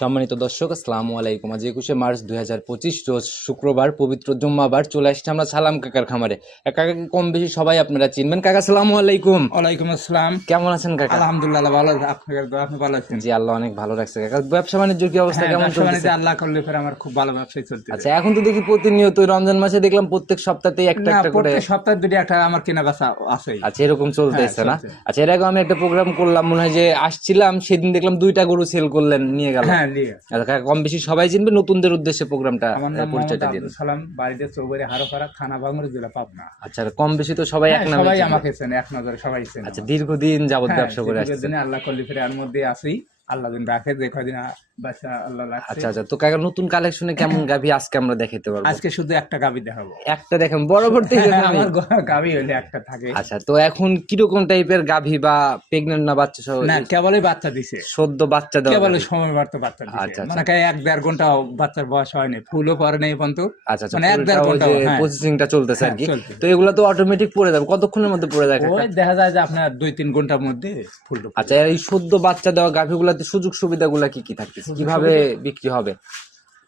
সম্মানিত দর্শক আসসালামু আলাইকুম। আজ একুশে মার্চ দুই হাজার পঁচিশ রোজ শুক্রবার পবিত্র জুম্মাবার চলে আসছে আমরা সালাম কাকার খামারে। কাকাকে কম বেশি সবাই আপনারা চিনবেন? কাকা সালামু আলাইকুম। ওয়ালাইকুম আসসালাম। কেমন আছেন কাকা? আলহামদুলিল্লাহ ভালো আপনাদের দোয়া, আপনি ভালো আছেন? জি আল্লাহ অনেক ভালো রাখছে কাকা। ব্যবসা বাণিজ্য কি অবস্থা হ্যাঁ, কেমন চলছে আল্লাহ করলে ফের আমার খুব ভালো ব্যবসায় চলতে আচ্ছা এখন তো দেখি প্রতিনিয়ত রমজান মাসে দেখলাম প্রত্যেক সপ্তাহতেই একটা একটা করে প্রত্যেক সপ্তাহে দুটি একটা আমার কেনা বেচা আছে আচ্ছা এরকম চলতেছে না? আচ্ছা এর আগে আমি একটা প্রোগ্রাম করলাম মনে হয় যে আসছিলাম সেদিন দেখলাম দুইটা গরু সেল করলেন নিয়ে গেল। হ্যাঁ কম বেশি সবাই চিনবে নতুনদের উদ্দেশ্যে প্রোগ্রামটা নাম পরিচয়টা দিন সালাম বাড়িতে চৌবাড়ি হারোপাড়া থানা বাংলা জেলা পাবনা। আচ্ছা কম বেশি তো সবাই এক হ্যাঁ, নামে সবাই আমাকে চেনে এক নজরে সবাই চেনে আচ্ছা দীর্ঘদিন যাবত হ্যাঁ, ব্যবসা করে আসছেন। আল্লাহ কল্লি ফেরার মধ্যে আছি আল্লাহ দিন রাখে যে কদিন বাসা আল্লাহ আচ্ছা আচ্ছা তো কাকা নতুন কালেকশনে কেমন গাভি আজকে আমরা দেখাতে পারব? আজকে শুধু একটা গাবি দেখাবো। একটা দেখেন বরাবর আমার গ- হলে একটা থাকে। আচ্ছা তো এখন কীরকম টাইপের গাভি বা প্রেগনেন্ট না বাচ্চা সহ? না কেবলই বাচ্চা দিছে। সদ্য বাচ্চা দেওয়া কেবল সময় বাড়তে বাচ্চা আচ্ছা, দিছে। আচ্ছা। মানে কি এক দেড় ঘণ্টা বাচ্চার বয়স হয়নি ফুলও পরে নেই পর্যন্ত। আচ্ছা আচ্ছা মানে এক দেড় ঘণ্টা হ্যাঁ। প্রসেসিংটা চলতেছে আর কি। হ্যাঁ, তো এগুলো তো অটোমেটিক পড়ে যাবে। কতক্ষণের মধ্যে পড়ে যায় ওই দেখা যায় যে আপনার দুই তিন ঘণ্টার মধ্যে ফুল আচ্ছা এই সদ্য বাচ্চা দেওয়া গাভিগুলাতে সুযোগ সুবিধাগুলো কি কি থাকতেছে? কীভাবে বিক্রি হবে?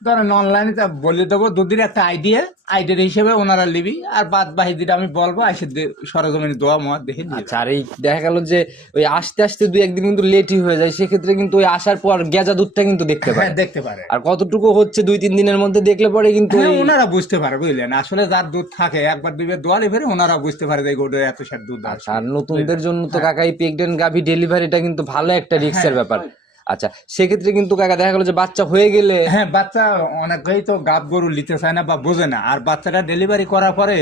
ধরেন অনলাইনে বলে দেবো দুদিন একটা আইডিয়া আইডিয়ার হিসেবে ওনারা নিবি আর বাদ বাকি যেটা আমি বলব এসে দে- সরজমিনে দোয়া মত দেখে আচ্ছা আর এই দেখা গেল যে ওই আস্তে আস্তে দুই একদিন কিন্তু লেটই হয়ে যায় সেক্ষেত্রে কিন্তু ওই আসার পর গেজা দুধটা কিন্তু দেখতে পারে। হ্যাঁ দেখতে পারে। আর কতটুকু হচ্ছে দুই তিন দিনের মধ্যে দেখলে পরে কিন্তু হ্যাঁ, ওনারা বুঝতে পারে বুঝলেন? আসলে যার দুধ থাকে একবার দুইবার দোয়ালে ফেরে ওনারা বুঝতে পারে যে গরুর এত সার দুধ আচ্ছা আর নতুনদের জন্য তো কাকাই এই প্রেগনেন্ট গাভি ডেলিভারিটা কিন্তু ভালো একটা রিস্কের ব্যাপার। আচ্ছা সেক্ষেত্রে কিন্তু কাকা দেখা গেলো যে বাচ্চা হয়ে গেলে হ্যাঁ বাচ্চা অনেকেই তো গাব গরু নিতে চায় না বা বোঝে না। আর বাচ্চাটা ডেলিভারি করার পরে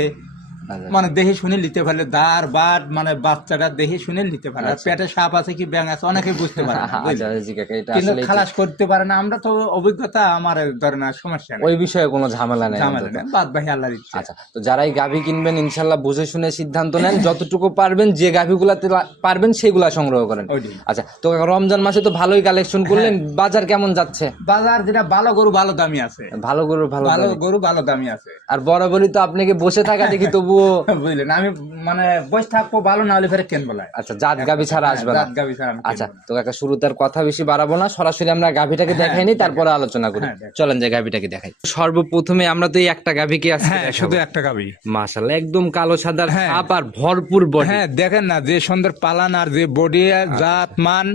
মানে দেখে শুনে নিতে পারলে দাঁড় বাট মানে বাচ্চাটা দেখে শুনে নিতে পারে আর পেটে সাপ আছে কি ব্যাং আছে অনেকে বুঝতে পারে আচ্ছা? আচ্ছা, কিন্তু খালাস করতে পারে না আমরা তো অভিজ্ঞতা আমার ধরে না সমস্যা ওই বিষয়ে কোনো ঝামেলা নেই ঝামেলা নেই বাদ আল্লাহর ইচ্ছা আচ্ছা তো যারাই গাভি কিনবেন ইনশাল্লাহ বুঝে শুনে সিদ্ধান্ত নেন যতটুকু পারবেন যে গাভিগুলাতে পারবেন সেগুলা সংগ্রহ করেন। আচ্ছা তো রমজান মাসে তো ভালোই কালেকশন করলেন বাজার কেমন যাচ্ছে? বাজার যেটা ভালো গরু ভালো দামি আছে। ভালো গরু ভালো ভালো গরু ভালো দামি আছে। আর বরাবরই তো আপনাকে বসে থাকা দেখি তবুও বুঝলেন আমি মানে বসে থাকব ভালো না হলে ফেরে কেন বলায়? আচ্ছা জাত গাভি ছাড়া আসবে না। রাত গাবি ছাড়া আচ্ছা তো কাকা শুরুতে আর কথা বেশি বাড়াবো না সরাসরি আমরা গাভিটাকে দেখাই নি তারপরে আলোচনা করি। হ্যাঁ, চলেন যে গাভিটাকে দেখাই। সর্বপ্রথমে আমরা তো এই একটা গাভিকে হ্যাঁ শুধু একটা গাবি মাশাল্লাহ একদম কালো সাদার হ্যাঁ। ছাপ আর ভরপুর বডি হ্যাঁ দেখেন না যে সুন্দর পালান আর যে বডি জাত মান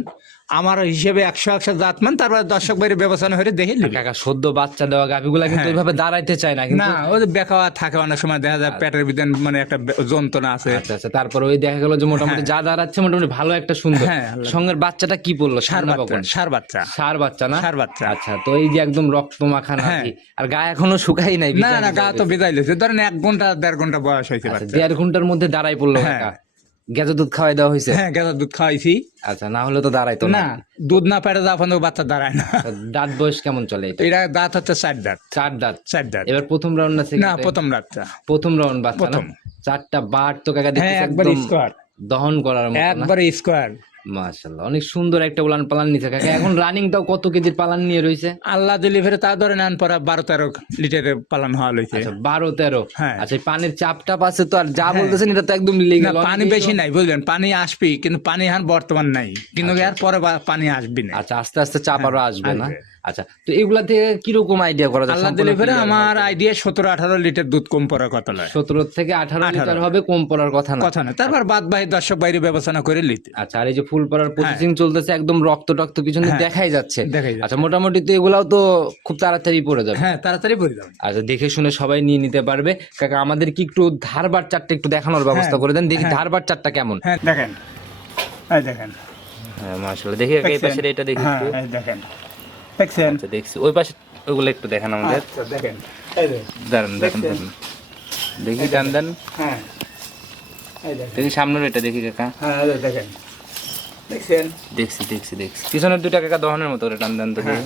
আমার হিসেবে একশো একশো জাত মান তারপর দর্শক বাইরে বিবেচনা হয়ে দেখে কাকা সদ্য বাচ্চা দেওয়া গাভিগুলা কিন্তু ওইভাবে দাঁড়াইতে চায় না হ্যাঁ। না ওই যে বেকাওয়া থাকে অনেক সময় দেখা যায় পেটের ভিতরে মানে একটা যন্ত্রণা আছে। আচ্ছা আচ্ছা তারপর ওই দেখা গেল যে মোটামুটি যা দাঁড়াচ্ছে মোটামুটি ভালো একটা সুন্দর। হ্যাঁ। সঙ্গের বাচ্চাটা কি বলল সার সার বাচ্চা সার বাচ্চা। সার বাচ্চা না? সার বাচ্চা। আচ্ছা তো এই যে একদম রক্ত মাখা হ্যাঁ। নাকি আর গায়ে এখনও শুকাই নাই না না গা তো বিদায় লেছে ধরেন এক ঘণ্টা দেড় ঘণ্টা বয়স হয়েছে আচ্ছা, দেড় ঘণ্টার মধ্যে দাঁড়াই পড়ল হ্যাঁ। কাকা গেজো দুধ খাওয়াই দেওয়া হয়েছে? হ্যাঁ গেঁদা দুধ খাওয়াইছি। আচ্ছা না হলে তো দাঁড়াইতো না। না দুধ না পেটে যাওয়া পর্যন্ত বাচ্চা দাঁড়ায় না। দাঁত বয়স কেমন চলে এটা? এটা দাঁত হচ্ছে চার দাঁত। চার দাঁত? চার দাঁত। এবার প্রথম রাউন্ড না না প্রথম রাতটা প্রথম রাউন্ড বাচ্চা না? প্রথম। চারটা বার তো কাকা দেখতে দেখতেছি একবার স্কোয়ার দহন করার মতো একবার স্কোয়ার মাশাআল্লাহ অনেক সুন্দর একটা উলান পালান নিচে কাকা। এখন রানিংটাও কত কেজির পালান নিয়ে রয়েছে আল্লাহ দিলি ফেরে তা ধরে নেন পরে বারো তেরো লিটারের পালন হওয়া লইছে। আচ্ছা বারো তেরো? হ্যাঁ। আচ্ছা পানির চাপ টাপ আছে তো আর যা বলতেছেন এটা তো একদম লিগাল পানি বেশি নাই বুঝলেন? পানি আসবি কিন্তু পানি হান বর্তমান নাই। কিন্তু এর পরে পানি আসবি না। আচ্ছা আস্তে আস্তে চাপ আরও আসবে না? আচ্ছা তো এগুলা থেকে কীরকম আইডিয়া করা যায়? আল্লাহ দিলি ফেরে আমার আইডিয়া সতেরো আঠারো লিটার দুধ কম পড়ার কথা নয়। সতেরো থেকে আঠারো লিটার হবে কম পড়ার কথা না? কথা না তারপর বাদ বাহি দর্শক বাইরে বিবেচনা করে লিতে। আচ্ছা আর এই যে ফুল পড়ার প্রসেসিং চলতেছে একদম রক্ত টক্ত পিছনে হ্যাঁ। দেখাই যাচ্ছে। আচ্ছা মোটামুটি তো এগুলাও তো খুব তাড়াতাড়ি পড়ে যাবে। হ্যাঁ তাড়াতাড়ি পড়ে যাবে। আচ্ছা দেখে শুনে সবাই নিয়ে নিতে পারবে। কাকা আমাদের কি একটু ধারবার চারটা একটু দেখানোর ব্যবস্থা করে দেন দেখি ধারবার চারটা কেমন। হ্যাঁ দেখেন। এই দেখেন। হ্যাঁ মাশাআল্লাহ। দেখি এই? পাশের এটা দেখি হ্যাঁ একটু। এই দেখেন। দেখছেন? আচ্ছা দেখছি। ওই পাশে ওইগুলো একটু দেখান আমাদের। আচ্ছা দেখেন। এই দেখেন। দেখেন দেখেন। দেখি দেন হ্যাঁ। এই দেখেন। দেখি সামনের এটা দেখি কাকা। হ্যাঁ দেখেন। দেখছেন? দেখছি দেখছি দেখছি। পিছনের দুইটা কাকা দহনের মতো টান দেন তো দেখি।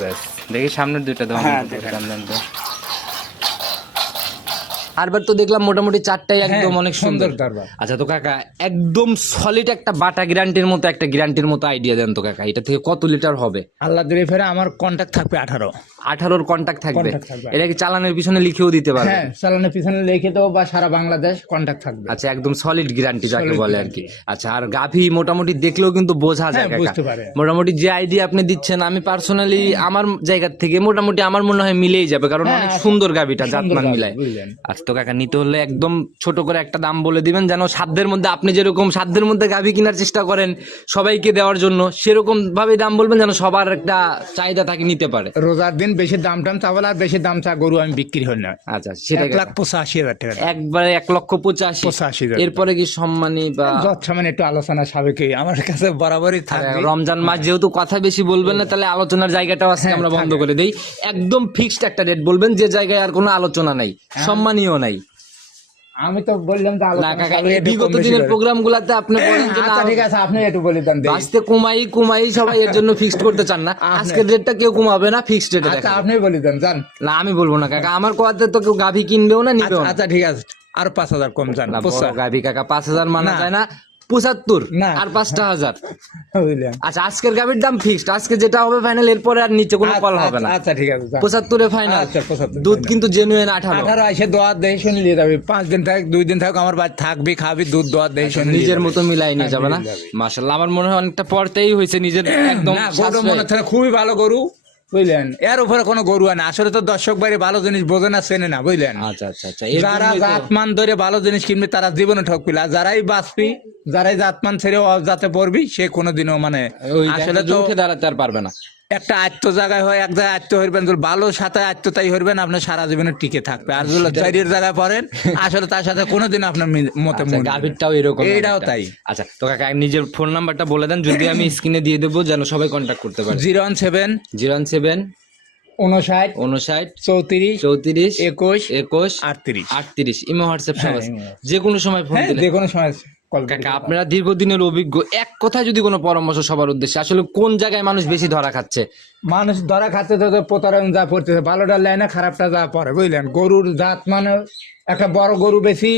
ব্যাস দেখি সামনের দুইটা দহনের হ্যাঁ, মতো টান দেন তো। হারবার তো দেখলাম মোটামুটি চারটাই একদম হ্যাঁ, অনেক সুন্দর আচ্ছা তো কাকা একদম সলিড একটা বাটা গ্যারান্টির মতো একটা গ্যারান্টির মতো আইডিয়া দেন তো কাকা এটা থেকে কত লিটার হবে? আল্লাহ দিলে ফেরে আমার কন্ট্যাক্ট থাকবে আঠারো। আঠারোর কন্টাক্ট থাকবে। এটা কি চালানের পিছনে লিখেও দিতে পারবে? হ্যাঁ চালানের পিছনে লিখে দেবো বা সারা বাংলাদেশ কন্ট্যাক্ট থাকবে। আচ্ছা একদম সলিড গ্যারান্টি যাকে বলে আর কি। আচ্ছা আর গাভী মোটামুটি দেখলেও কিন্তু বোঝা যায় হ্যাঁ। মোটামুটি যে আইডিয়া আপনি দিচ্ছেন আমি পার্সোনালি আমার জায়গা থেকে মোটামুটি আমার মনে হয় মিলেই যাবে কারণ হ্যাঁ, অনেক। সুন্দর গাভিটা জাতমান মিলায়। আচ্ছা তো কাকা নিতে হলে একদম ছোট করে একটা দাম বলে দিবেন যেন সাধ্যের মধ্যে আপনি যেরকম সাধ্যের মধ্যে গাভী কেনার চেষ্টা করেন সবাইকে দেওয়ার জন্য সেরকম ভাবে দাম বলবেন যেন সবার একটা চাহিদা থাকে নিতে পারে। রোজার দিন বেশি দাম টাম চাবল আর বেশি দাম চা গরু আমি বিক্রি হই না। আচ্ছা সেটা এক লাখ পঁচাশি হাজার টাকা একবারে এক লক্ষ পঁচাশি। পঁচাশি এরপরে কি সম্মানী বা সামান্য একটু আলোচনা সাবেকে আমার কাছে বরাবরই থাকে রমজান মাস যেহেতু কথা বেশি বলবেন না তাহলে আলোচনার জায়গাটাও আজকে হ্যাঁ, আমরা বন্ধ করে দেই। একদম ফিক্সড একটা রেট বলবেন যে জায়গায় আর কোনো আলোচনা নাই। হ্যাঁ। সম্মানীয় নাই। আমি তো বললাম যে না কাকা বিগত দিনের করে। প্রোগ্রাম গুলাতে আপনি বলেন যে আচ্ছা ঠিক আছে আপনি একটু বলে দেন আজকে কুমাই কুমাই সবাই এর জন্য ফিক্সড করতে চান না। আজকে রেটটা কেউ কমাবে না ফিক্সড ডেট আচ্ছা আপনি বলে দেন জান না আমি বলব না কাকা আমার কোয়াতে তো কেউ গাভী কিনবেও না নিবেও আচ্ছা আচ্ছা ঠিক আছে আর পাঁচ হাজার কম যান গাভী কাকা পাঁচ হাজার মানা যায় না। পঁচাত্তর আর পাঁচটা হাজার। আচ্ছা আজকের গাভীর দাম ফিক্সড আজকে যেটা হবে ফাইনাল এরপরে আর নিচে কোনো কল হবে না। আচ্ছা, আচ্ছা ঠিক আছে পঁচাত্তরে ফাইনাল আচ্ছা, 75 দুধ কিন্তু জেনুইন আঠারো। আঠারো এসে দোয়ার দেহে শুনে নিয়ে যাবে। পাঁচ দিন থাক দুই দিন থাক আমার বাড়ি থাকবি খাবি দুধ দোয়ার দেহে শুনে নিজের মতো মিলাই নিয়ে যাবে না? মিলিয়ে যাবে। মাশাল্লাহ আমার মনে হয় অনেকটা পড়তেই হয়েছে নিজের একদম। মনে খুবই ভালো গরু। বুঝলেন? এর উপরে কোনো গরু হয় না। আসলে তো দর্শক বাইরে ভালো জিনিস বোঝে না চেনে না বুঝলেন? আচ্ছা আচ্ছা আচ্ছা। যারা জাতমান ধরে ভালো জিনিস কিনবে তারা জীবনে ঠকবি আর যারাই বাঁচবি যারাই জাতমান ছেড়ে অজাতে পড়বি সে কোনোদিনও মানে আসলে চোখে তো দাঁড়াতে পারবে না। একটা আত্ম জায়গায় হয় এক জায়গায় আত্ম হইবেন ভালো সাথে আত্মতাই হইবেন আপনি সারা জীবনে টিকে থাকবে। আর যদি চারির জায়গায় পড়েন আসলে তার সাথে কোনোদিন আপনার মতে আচ্ছা, মন গাভীরটাও এরকম এইটাও তাই। আচ্ছা তো কাকা নিজের ফোন নাম্বারটা বলে দেন যদি আমি স্ক্রিনে দিয়ে দেবো যেন সবাই কন্ট্যাক্ট করতে পারে। Zero one seven zero one seven উনষাট উনষাট চৌত্রিশ চৌত্রিশ একুশ একুশ আটত্রিশ। আটত্রিশ। ইমো হোয়াটসঅ্যাপ সব হ্যাঁ, আছে। যে কোনো সময় ফোন যে কোনো সময় কাকা আপনারা দীর্ঘদিনের অভিজ্ঞ এক কথায় যদি কোনো পরামর্শ সবার উদ্দেশ্যে আসলে কোন জায়গায় মানুষ বেশি ধরা খাচ্ছে? মানুষ ধরা খাচ্ছে তো প্রতারণ যা পড়তেছে ভালোটা লাইনে খারাপটা যা পড়ে বুঝলেন? গরুর জাত মানে একটা বড় গরু বেশি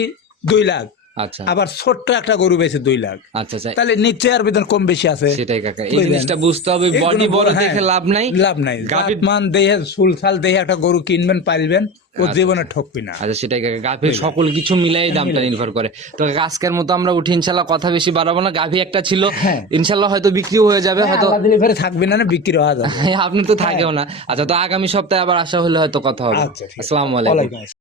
দুই লাখ। আচ্ছা। আবার ছোট্ট একটা গরু বেছে দুই লাখ। আচ্ছা আচ্ছা। তাহলে নিশ্চয় আর বেতন কম বেশি আছে। সেটাই কাকা। এই জিনিসটা বুঝতে হবে। বডি বড় হ্যাঁ, দেখে লাভ নাই। লাভ নাই। গাভীর মান দেহে সুলসাল দেহে একটা গরু কিনবেন পাইলবেন ও জীবনে ঠকবি না। আচ্ছা সেটাই কাকা। গাভীর সকল কিছু মিলাই দামটা নির্ভর করে। তো আজকের মতো আমরা উঠি ইনশাল্লাহ কথা বেশি বাড়াবো না। গাভী একটা ছিল। হ্যাঁ। ইনশাল্লাহ হয়তো বিক্রিও হয়ে যাবে হয়তো ফেরে থাকবি না না বিক্রি হওয়া যাবে। আপনি তো থাকেও না। আচ্ছা তো আগামী সপ্তাহে আবার আসা হলে হয়তো কথা হবে। আচ্ছা, আসসালামু আলাইকুম।